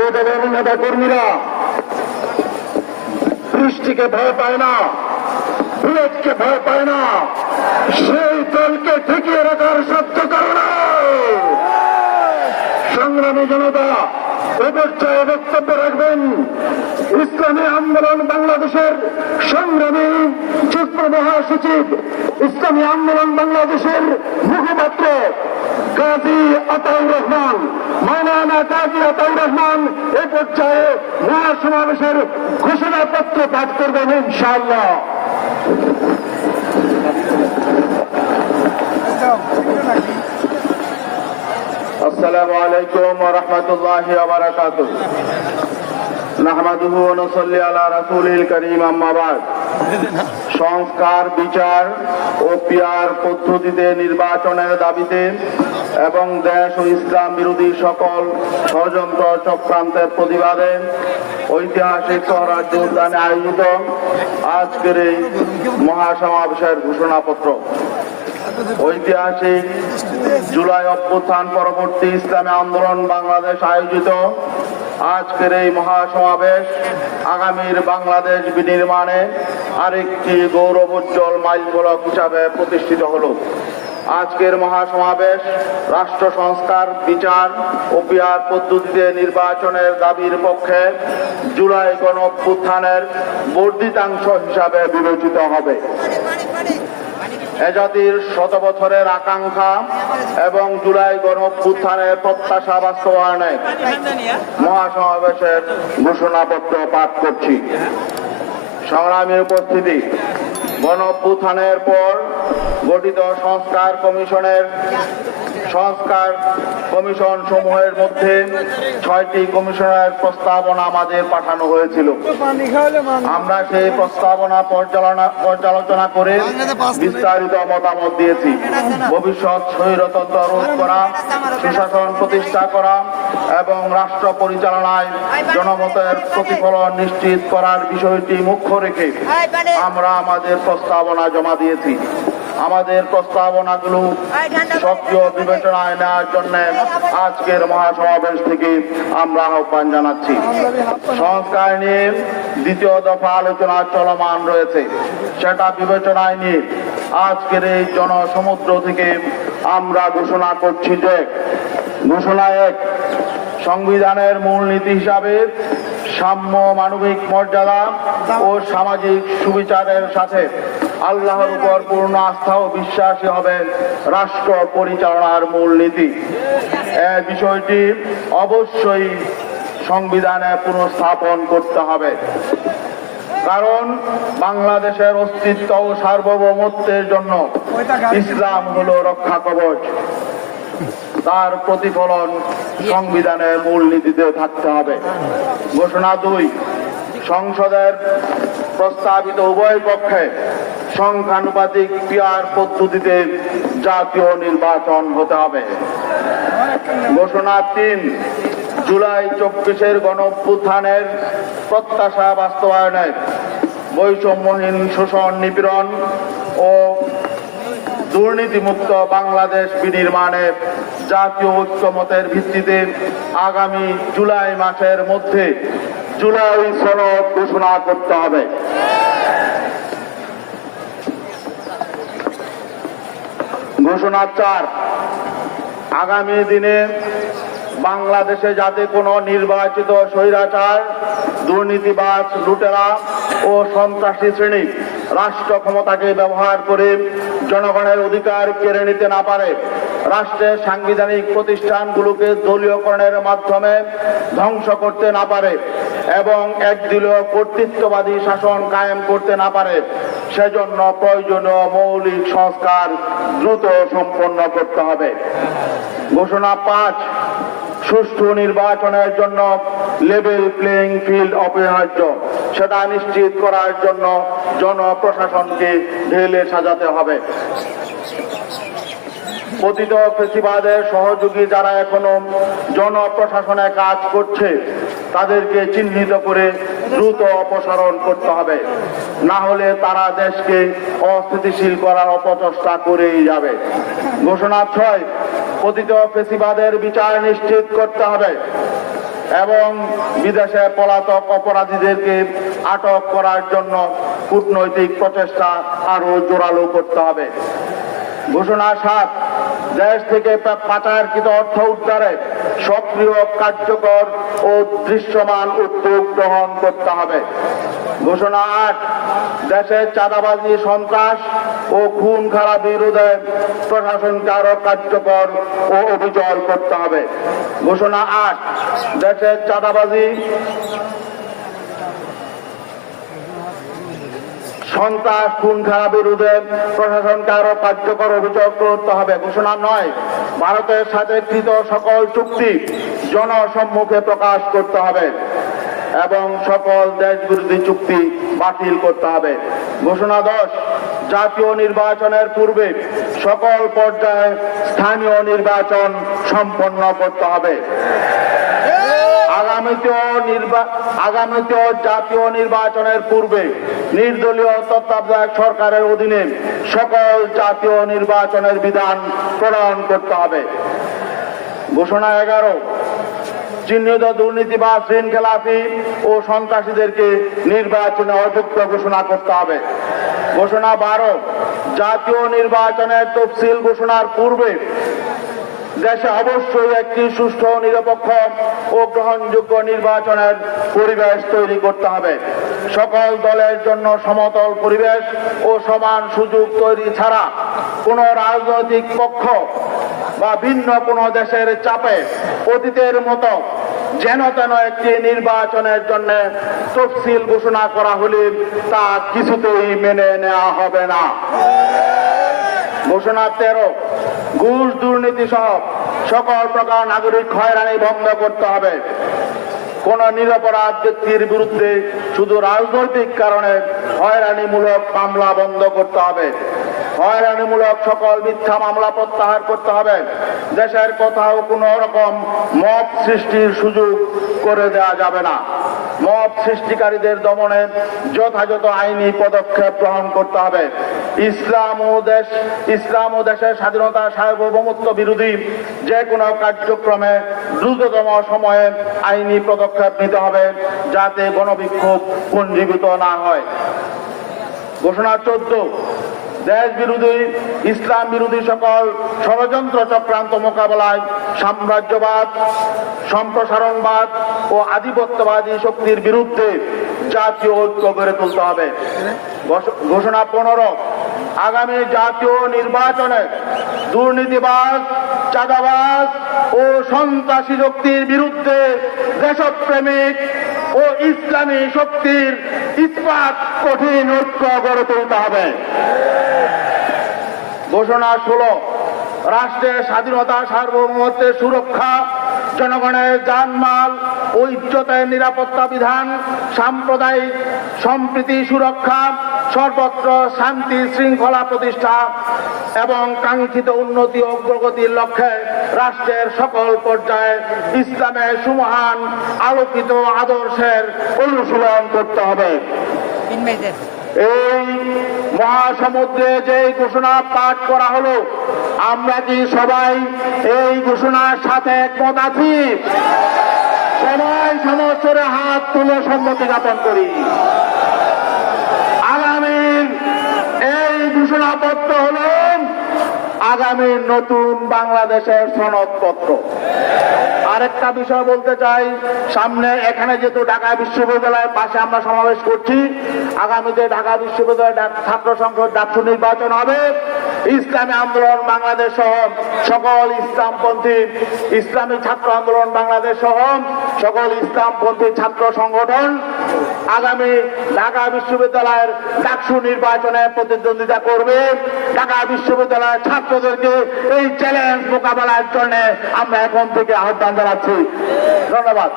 যে দলের নেতা কর্মীরা বৃষ্টিকে ভয় পায় না, বুলেটকে ভয় পায় না, সেই দলকে ঠেকিয়ে রাখার সাধ্য কারণে সংগ্রামী জনতা অপর্যায়ে বক্তব্য রাখবেন ইসলামী আন্দোলন বাংলাদেশের সংগ্রামী যুগ্ম মহাসচিব, ইসলামী আন্দোলন বাংলাদেশের মুখপাত্র কাজী আতাউর রহমান, মাওলানা কাজী আতাউর রহমান এ পর্যায়ে মহাসমাবেশের ঘোষণাপত্র পাঠ করবেন ইনশাআল্লাহ। আসসালামু আলাইকুম ওয়া রাহমাতুল্লাহি ওয়া বারাকাতুহু। নাহমাদুহু ওয়া নুসাল্লি আলা রাসূলিল কারীম, আম্মা বা'দ। সংস্কার, বিচার ও পিয়ার পদ্ধতিতে নির্বাচনের দাবিতে এবং দেশ ও ইসলাম বিরোধী সকল ষড়যন্ত্র চক্রান্তের প্রতিবাদে ঐতিহাসিক স্বরাজ্য উদ্যানে আয়োজিত আজকের এই মহাসমাবেশের ঘোষণাপত্র। ঐতিহাসিক জুলাই অভ্যুত্থান পরবর্তী ইসলামী আন্দোলন বাংলাদেশ আয়োজিত আজকের এই মহাসমাবেশ আগামীর বাংলাদেশ বিনির্মাণে আরেকটি গৌরবোজ্জ্বল মাইলফলক হিসাবে প্রতিষ্ঠিত হলো। আজকের মহাসমাবেশ রাষ্ট্র সংস্কার, বিচার ও পিয়ার পদ্ধতিতে নির্বাচনের দাবির পক্ষে জুলাই গণ অভ্যুত্থানের বর্ধিতাংশ হিসাবে বিবেচিত হবে। এ জাতির শত বছরের আকাঙ্ক্ষা এবং জুলাই গণ অভ্যুত্থানের প্রত্যাশা বাস্তবায়নে মহাসমাবেশের ঘোষণাপত্র পাঠ করছি। সংগ্রামী উপস্থিতি, গণ অভ্যুত্থানের পর গঠিত সংস্কার কমিশন সমূহের মধ্যে 6টি কমিশনের প্রস্তাবনা আমাদের পাঠানো হয়েছিল। আমরা সেই প্রস্তাবনা পর্যালোচনা করে বিস্তারিত মতামত দিয়েছি। ভবিষ্যৎ স্বৈরতন্ত্র রোধ করা, সুশাসন প্রতিষ্ঠা করা এবং রাষ্ট্র পরিচালনায় জনমতের প্রতিফলন নিশ্চিত করার বিষয়টি মুখ্য রেখে আমরা আমাদের প্রস্তাবনা জমা দিয়েছি। আমাদের প্রস্তাবনাগুলো সক্রিয় বিবেচনায় নেওয়ার জন্য আজকের মহাসমাবেশ থেকে আমরা আহ্বান জানাচ্ছি। সংস্কার নিয়ে দ্বিতীয় দফা আলোচনা চলমান রয়েছে, সেটা বিবেচনায় নিয়ে আজকের এই জনসমুদ্র থেকে আমরা ঘোষণা করছি যে ঘোষণা 1, সংবিধানের মূলনীতি হিসাবে সাম্য, মানবিক মর্যাদা ও সামাজিক সুবিচারের সাথে আল্লাহর উপর পূর্ণ আস্থা ও বিশ্বাসী হবে রাষ্ট্র পরিচালনার মূলনীতি। এই বিষয়টি অবশ্যই সংবিধানে পুনঃস্থাপন করতে হবে, কারণ বাংলাদেশের অস্তিত্ব ও সার্বভৌমত্বের জন্য ইসলাম হলো রক্ষা কবচ। তার প্রতিফলন সংবিধানের মূলনীতিতে থাকতে হবে। ঘোষণা 2, সংসদের প্রস্তাবিত উভয় পক্ষে সংখ্যানুপাতিক পিয়ার পদ্ধতিতে জাতীয় নির্বাচন হতে হবে। ঘোষণা 3, জুলাই 24-এর গণ অভ্যুত্থানের প্রত্যাশা বাস্তবায়নে বৈষম্যহীন শোষণ, নিপীড়ন ও দুর্নীতিমুক্ত বাংলাদেশ বিনির্মাণে জাতীয় ঐক্যমতের ভিত্তিতে আগামী জুলাই মাসের মধ্যে জুলাই সনদ ঘোষণা করতে হবে। ঘোষণা 4, আগামী দিনে বাংলাদেশে যাতে কোনো নির্বাচিত স্বৈরাচার, দুর্নীতিবাজ, লুটেরা ও সন্ত্রাসী শ্রেণী রাষ্ট্র ক্ষমতাকে ব্যবহার করে জনগণের অধিকার কেড়ে নিতে না পারে, রাষ্ট্রের সাংবিধানিক প্রতিষ্ঠানগুলোকে দলীয়করণের মাধ্যমে ধ্বংস করতে না পারে এবং একদলীয় কর্তৃত্ববাদী শাসন কায়েম করতে না পারে, সেজন্য প্রয়োজনীয় মৌলিক সংস্কার দ্রুত সম্পন্ন করতে হবে। ঘোষণা 5, সুষ্ঠু নির্বাচনের জন্য লেভেল প্লেইং ফিল্ড অপরিহার্য, সেটা নিশ্চিত করার জন্য জনপ্রশাসনকে ঢেলে সাজাতে হবে। পতিত ফ্যাসিবাদের সহযোগী যারা এখনো জনপ্রশাসনে কাজ করছে তাদেরকে চিহ্নিত করে দ্রুত অপসারণ করতে হবে, না হলে তারা দেশকে অস্থিতিশীল করার অপচেষ্টা করেই যাবে। ঘোষণা 6, পতিত ফ্যাসিবাদের বিচার নিশ্চিত করতে হবে। এবং বিদেশে পলাতক অপরাধীদেরকে আটক করার জন্য কূটনৈতিক প্রচেষ্টা আরো জোরালো করতে হবে। ঘোষণা 7, দেশ থেকে পাচারকৃত অর্থ উদ্ধারে সক্রিয়, কার্যকর ও দৃশ্যমান উদ্যোগ গ্রহণ করতে হবে। ঘোষণা 8, দেশে চাঁদাবাজি, সন্ত্রাস ও খুন খারাপ বিরুদ্ধে প্রশাসনকে আরো কার্যকর ও অবিচল করতে হবে। ঘোষণা 8, দেশে চাঁদাবাজি, সন্ত্রাস, খুন খারাপ বিরুদ্ধে প্রশাসনকে আরো কার্যকর অভিযোগ করতে হবে। ঘোষণা 9, ভারতের সাথে কৃত সকল চুক্তি জনসম্মুখে প্রকাশ করতে হবে এবং সকল দেশ বিরোধী চুক্তি বাতিল করতে হবে। ঘোষণা 10, জাতীয় নির্বাচনের পূর্বে সকল পর্যায়ে স্থানীয় নির্বাচন সম্পন্ন করতে হবে। আগামীতেও জাতীয় নির্বাচনের পূর্বে নির্দলীয় তত্ত্বাবধায়ক সরকারের অধীনে সকল জাতীয় নির্বাচনের বিধান প্রণয়ন করতে হবে। ঘোষণা 11, চিহ্নিত দুর্নীতিবাজ, ঋণখেলাপি ও সন্ত্রাসীদেরকে নির্বাচনে অযোগ্য ঘোষণা করতে হবে। ঘোষণা 12, জাতীয় নির্বাচনের তফসিল ঘোষণার পূর্বে দেশে অবশ্যই একটি সুষ্ঠু, নিরপেক্ষ ও গ্রহণযোগ্য নির্বাচনের পরিবেশ তৈরি করতে হবে। সকল দলের জন্য সমতল পরিবেশ ও সমান সুযোগ তৈরি ছাড়া কোন রাজনৈতিক পক্ষ বা ভিন্ন কোন দেশের চাপে অতীতের মতো যেন তেন একটি নির্বাচনের জন্য তফসিল ঘোষণা করা হলে তা কিছুতেই মেনে নেওয়া হবে না। ঘোষণা 13, ঘুষ, দুর্নীতি সহ সকল প্রকার নাগরিক হয়রানি বন্ধ করতে হবে। কোন নিরপরাধ ব্যক্তির বিরুদ্ধে শুধু রাজনৈতিক কারণে হয়রানিমূলক মামলা বন্ধ করতে হবে। হয়রানিমূলক সকল মিথ্যা মামলা প্রত্যাহার করতে হবে। দেশের কোথাও কোনো রকম মব সৃষ্টির সুযোগ করে দেওয়া যাবে না। মব সৃষ্টিকারীদের দমনে যথাযথ আইনি পদক্ষেপ গ্রহণ করতে হবে। ইসলাম ও দেশের স্বাধীনতা, সার্বভৌমত্ব বিরোধী যে কোনো কার্যক্রমে দ্রুততম সময়ে আইনি পদক্ষেপ নিতে হবে যাতে গণবিক্ষোভ পুঞ্জীভূত না হয়। ঘোষণা 14, দেশ বিরোধী, ইসলাম বিরোধী সকল ষড়যন্ত্র চক্রান্ত মোকাবেলায় সাম্রাজ্যবাদ, সম্প্রসারণবাদ ও আধিপত্যবাদী শক্তির বিরুদ্ধে জাতীয় ঐক্য গড়ে তুলতে হবে। ঘোষণা 15, আগামী জাতীয় নির্বাচনে দুর্নীতিবাজ, চাঁদাবাজ ও সন্ত্রাসী শক্তির বিরুদ্ধে দেশপ্রেমিক ও ইসলামী শক্তির ইস্পাত কঠিন ঐক্য গড়ে তুলতে হবে। ঘোষণা 16, রাষ্ট্রের স্বাধীনতা, সার্বভৌমত্বের সুরক্ষা, জনগণের জানমাল ও ইজ্জতের নিরাপত্তা বিধান, সাম্প্রদায়িক সম্প্রীতি সুরক্ষা, সর্বত্র শান্তি শৃঙ্খলা প্রতিষ্ঠা এবং কাঙ্ক্ষিত উন্নতি ও অগ্রগতির লক্ষ্যে রাষ্ট্রের সকল পর্যায়ে ইসলামের সুমহান আলোকিত আদর্শের অনুশীলন করতে হবে। এই মহাসমুদ্রে যে ঘোষণা পাঠ করা হলো, আমরা কি সবাই এই ঘোষণার সাথে একমত আছি? সবাই সমস্যরে হাত তুলে সম্মতি জ্ঞাপন করি। আগামীর এই ঘোষণাপত্র হল আগামী নতুন বাংলাদেশের সনদপত্র। আরেকটা বিষয় বলতে চাই, সামনে এখানে যেহেতু ঢাকা বিশ্ববিদ্যালয়ের পাশে আমরা সমাবেশ করছি, আগামীতে ঢাকা বিশ্ববিদ্যালয়ের ছাত্র সংসদ ডাকসু নির্বাচন হবে। ইসলামী আন্দোলন বাংলাদেশ সহ সকল ইসলামপন্থী, ইসলামী ছাত্র আন্দোলন বাংলাদেশ সহ সকল ইসলামপন্থী ছাত্র সংগঠন আগামী ঢাকা বিশ্ববিদ্যালয়ের ডাকসু নির্বাচনে প্রতিদ্বন্দ্বিতা করবে। ঢাকা বিশ্ববিদ্যালয়ের ছাত্রদেরকে এই চ্যালেঞ্জ মোকাবেলার জন্য আমরা এখন থেকে আহ্বান জানাচ্ছি। ধন্যবাদ।